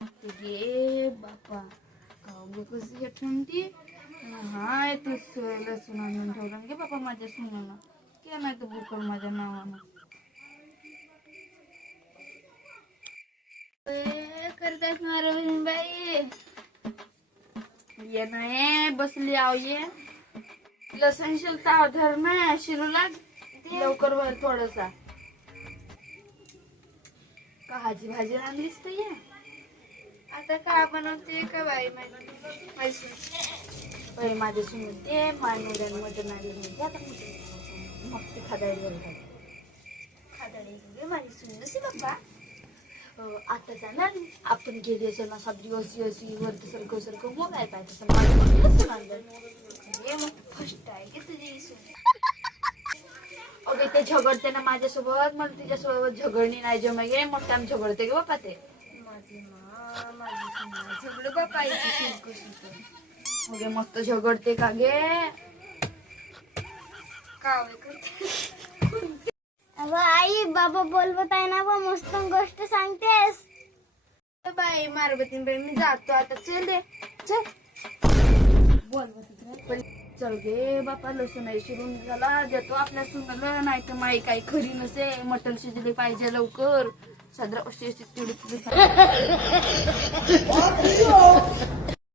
गे बापा गाव कशी हेटून ती हाय तू लसूण आणून ठेवलं गे बापा माझ्या सुनानं क्या नाही तर बुकल माझ्या नावानं करत असणार बाई ये नाही बसली आव ये लसण शिलता धर ना शिरूला लवकर वर थोडसा काहाची भाजी आणलीस तर ये आता काय बनवते का बाई माझे सुन ते मानवड्यांमध्ये नाही आता मग ती खादाडी माझी सुन नसे बाप्पा आता जाणार आपण गेली असं ना 7 दिवस अशी वरती सारखं मोबाईल पाहिजे तसं मग फर्स्ट आहे की तुझी सुन अगे ते झगडते ना माझ्यासोबत मला तिच्यासोबत झगडणी नाही जमा गे मग आम्ही झगडते गे बाप्पा ते झगड बाप्पा अगे मस्त झगडते का गे अगं आई बाबा बोलवत आहे ना बा मस्त गोष्ट सांगतेस बाई मारबतीन बाई मी जातो आता चल दे चल बोलवत चल गे बापा लसूण शिरून झाला देतो आपल्या सुनाला नाही तर माई काही खरी नसे मटण शिजले पाहिजे लवकर सदरा तेवढी